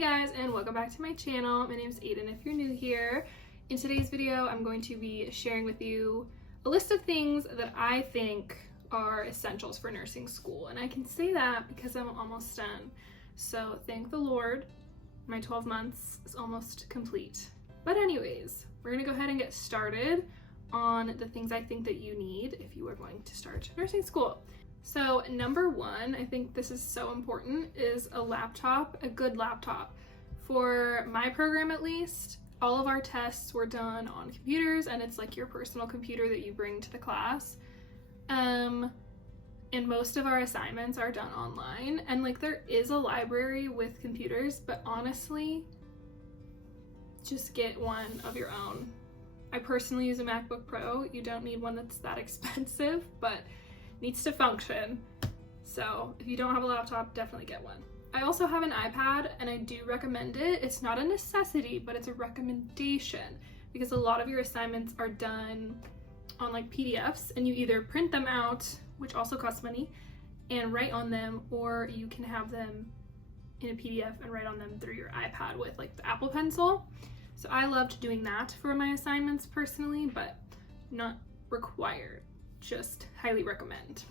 Hey guys, and welcome back to my channel. My name is Aiden if you're new here. In today's video, I'm going to be sharing with you a list of things that I think are essentials for nursing school. And I can say that because I'm almost done. So thank the Lord, my 12 months is almost complete. But anyways, we're gonna go ahead and get started on the things I think that you need if you are going to start nursing school. So number one, I think this is so important, is a laptop, a good laptop. For my program at least, all of our tests were done on computers, and it's like your personal computer that you bring to the class. And most of our assignments are done online, and like there is a library with computers, but honestly, just get one of your own. I personally use a MacBook Pro. You don't need one that's that expensive, but needs to function. So if you don't have a laptop, definitely get one. I also have an iPad and I do recommend it. It's not a necessity, but it's a recommendation because a lot of your assignments are done on like PDFs, and you either print them out, which also costs money, and write on them, or you can have them in a PDF and write on them through your iPad with like the Apple Pencil. So I loved doing that for my assignments personally, but not required. Just highly recommend.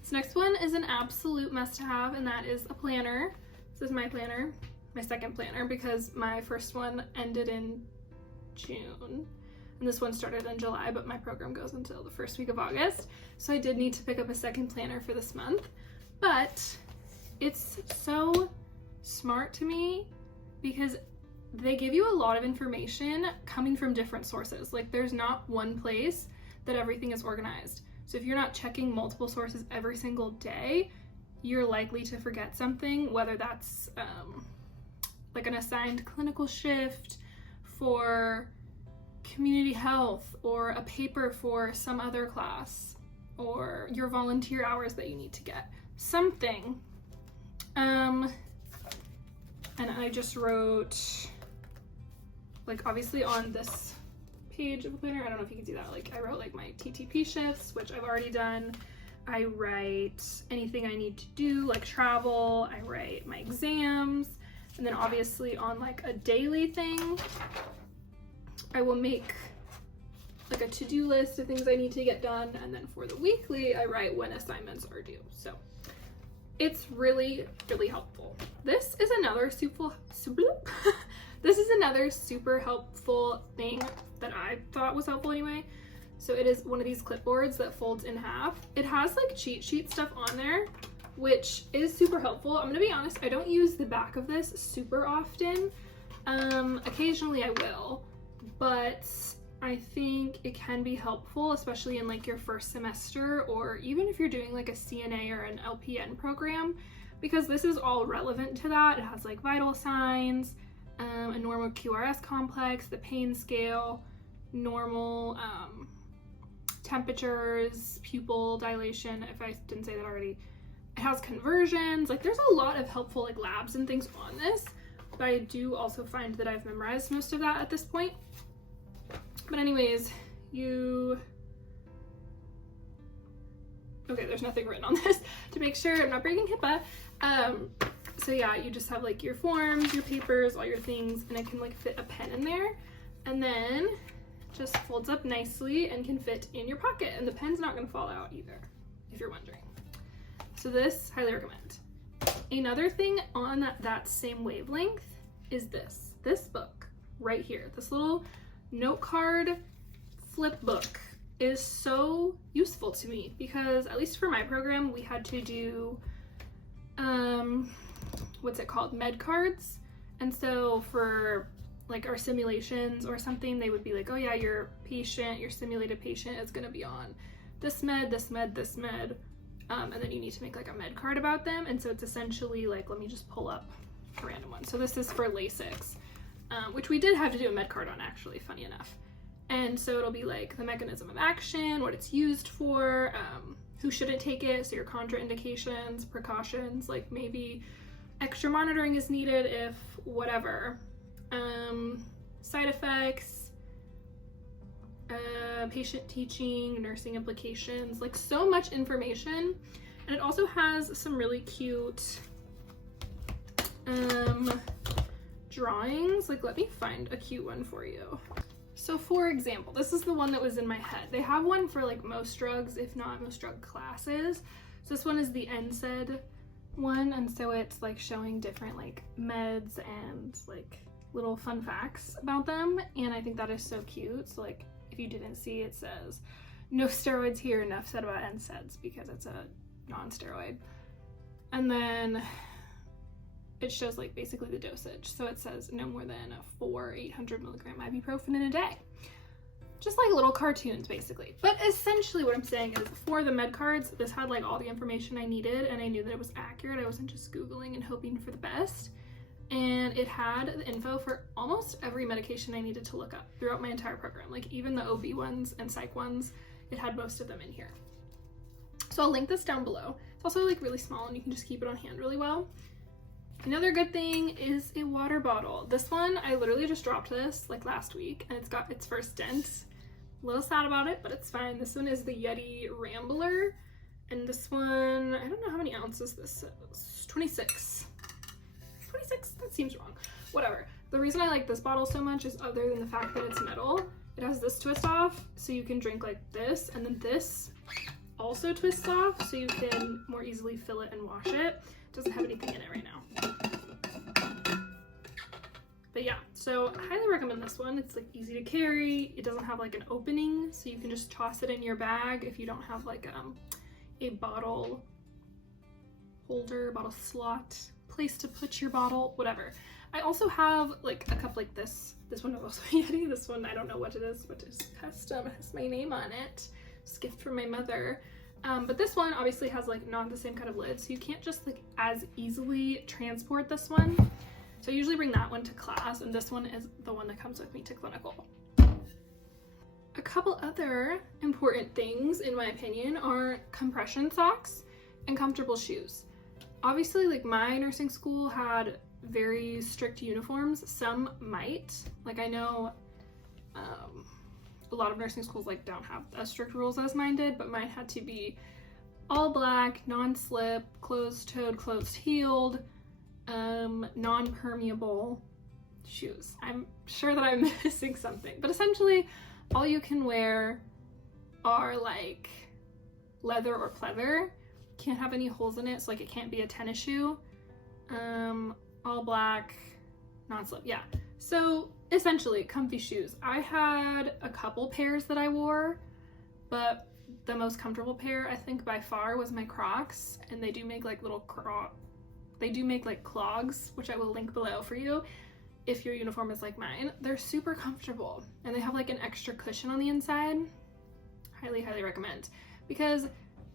This next one is an absolute must-have, and that is a planner. This is my planner, my second planner, because my first one ended in June, and this one started in July, but my program goes until the first week of August. So I did need to pick up a second planner for this month, but it's so smart to me because they give you a lot of information coming from different sources. Like there's not one place that everything is organized. So if you're not checking multiple sources every single day, you're likely to forget something, whether that's like an assigned clinical shift for community health, or a paper for some other class, or your volunteer hours that you need to get, something. And I just wrote, like obviously on this page of the planner, I don't know if you can see that, like I wrote like my TTP shifts, which I've already done. I write anything I need to do, like travel. I write my exams, and then obviously on like a daily thing, I will make like a to-do list of things I need to get done, and then for the weekly, I write when assignments are due. So it's really, really helpful. This is another this is another super helpful thing that I thought was helpful anyway. So it is one of these clipboards that folds in half. It has like cheat sheet stuff on there, which is super helpful. I'm gonna be honest, I don't use the back of this super often. Occasionally I will, but I think it can be helpful, especially in like your first semester, or even if you're doing like a CNA or an LPN program, because this is all relevant to that. It has like vital signs, a normal QRS complex, the pain scale, normal temperatures, pupil dilation, if I didn't say that already. It has conversions, like there's a lot of helpful like labs and things on this, but I do also find that I've memorized most of that at this point. But anyways, okay, there's nothing written on this to make sure I'm not breaking HIPAA. So yeah, you just have like your forms, your papers, all your things, and it can like fit a pen in there, and then just folds up nicely and can fit in your pocket, and the pen's not gonna fall out either, if you're wondering. So this, highly recommend. Another thing on that same wavelength is this book right here. This little note card flip book is so useful to me because at least for my program, we had to do what's it called, med cards. And so for like our simulations or something, they would be like, oh yeah, your patient, your simulated patient is going to be on this med, this med, this med, and then you need to make like a med card about them. And so it's essentially like, let me just pull up a random one. So this is for Lasix, which we did have to do a med card on, actually, funny enough. And so it'll be like the mechanism of action, what it's used for, who shouldn't take it, so your contraindications, precautions, like maybe extra monitoring is needed if whatever, side effects, patient teaching, nursing implications, like so much information. And it also has some really cute drawings. Like, let me find a cute one for you. So for example, this is the one that was in my head. They have one for like most drugs, if not most drug classes. So this one is the NSAID one, and so it's like showing different like meds and like little fun facts about them, and I think that is so cute. So like, if you didn't see, it says no steroids here, enough said about NSAIDs, because it's a non-steroid. And then it shows like basically the dosage. So it says no more than 4 800 milligram ibuprofen in a day. Just like little cartoons basically. But essentially what I'm saying is, for the med cards, this had like all the information I needed, and I knew that it was accurate. I wasn't just Googling and hoping for the best. And it had the info for almost every medication I needed to look up throughout my entire program. Like even the OB ones and psych ones, it had most of them in here. So I'll link this down below. It's also like really small and you can just keep it on hand really well. Another good thing is a water bottle. This one, I literally just dropped this like last week, and it's got its first dent. A little sad about it, but it's fine. This one is the Yeti Rambler, and this one, I don't know how many ounces this is. 26. 26? That seems wrong. Whatever. The reason I like this bottle so much is, other than the fact that it's metal, it has this twist off, so you can drink like this, and then this also twists off, so you can more easily fill it and wash it. It doesn't have anything in it right now. But yeah, so I highly recommend this one. It's like easy to carry. It doesn't have like an opening, so you can just toss it in your bag if you don't have like a bottle holder, bottle slot, place to put your bottle, whatever. I also have like a cup like this. This one is also Yeti. This one, I don't know what it is, but it's custom. It has my name on it. It's a gift from my mother. But this one obviously has like not the same kind of lid, so you can't just like as easily transport this one. So I usually bring that one to class, and this one is the one that comes with me to clinical. A couple other important things, in my opinion, are compression socks and comfortable shoes. Obviously, like my nursing school had very strict uniforms. Some might, like I know a lot of nursing schools like don't have as strict rules as mine did, but mine had to be all black, non-slip, closed-toed, closed-heeled, non-permeable shoes. I'm sure that I'm missing something, but essentially all you can wear are like leather or pleather. Can't have any holes in it, so like it can't be a tennis shoe. All black, non-slip, yeah. So essentially comfy shoes. I had a couple pairs that I wore, but the most comfortable pair I think by far was my Crocs, and they do make like little clogs, which I will link below for you if your uniform is like mine. They're super comfortable, and they have like an extra cushion on the inside. Highly recommend, because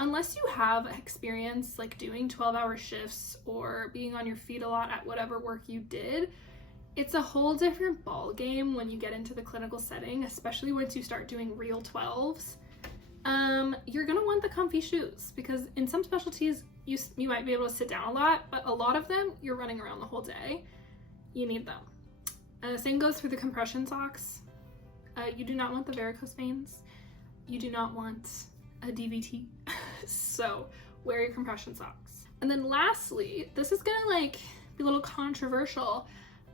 unless you have experience like doing 12-hour shifts or being on your feet a lot at whatever work you did, it's a whole different ball game when you get into the clinical setting, especially once you start doing real 12s. You're gonna want the comfy shoes, because in some specialties you might be able to sit down a lot, but a lot of them you're running around the whole day. You need them. Same goes for the compression socks. You do not want the varicose veins. You do not want a DVT. So wear your compression socks. And then lastly, this is gonna like be a little controversial.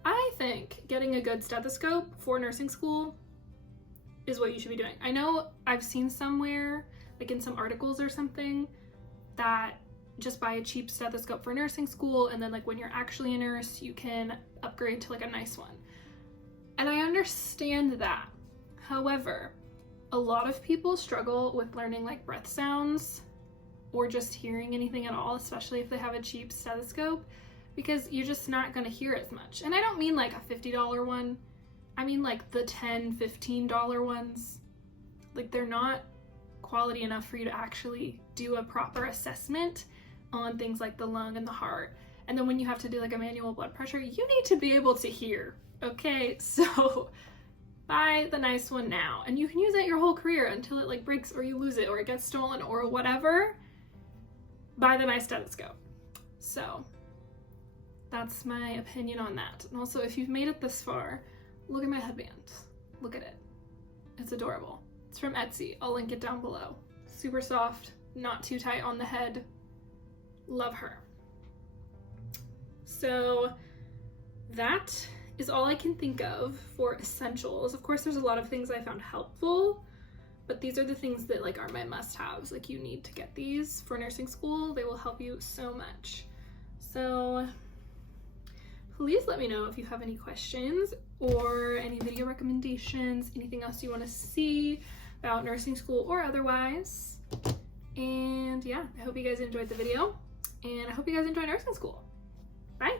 I think getting a good stethoscope for nursing school is what you should be doing. I know I've seen somewhere, like in some articles or something, that just buy a cheap stethoscope for nursing school, and then like when you're actually a nurse, you can upgrade to like a nice one. And I understand that. However, a lot of people struggle with learning like breath sounds or just hearing anything at all, especially if they have a cheap stethoscope, because you're just not gonna hear as much. And I don't mean like a $50 one. I mean like the $10, $15 ones. Like they're not quality enough for you to actually do a proper assessment on things like the lung and the heart. And then when you have to do like a manual blood pressure, you need to be able to hear, okay? So buy the nice one now, and you can use it your whole career until it like breaks or you lose it or it gets stolen or whatever. Buy the nice stethoscope. So that's my opinion on that. And also, if you've made it this far, look at my headband. Look at it. It's adorable. It's from Etsy. I'll link it down below. Super soft, not too tight on the head. Love her. So that is all I can think of for essentials. Of course, there's a lot of things I found helpful, but these are the things that like are my must-haves. Like, you need to get these for nursing school. They will help you so much. So please let me know if you have any questions or any video recommendations, anything else you want to see about nursing school or otherwise. And yeah, I hope you guys enjoyed the video, and I hope you guys enjoy nursing school. Bye.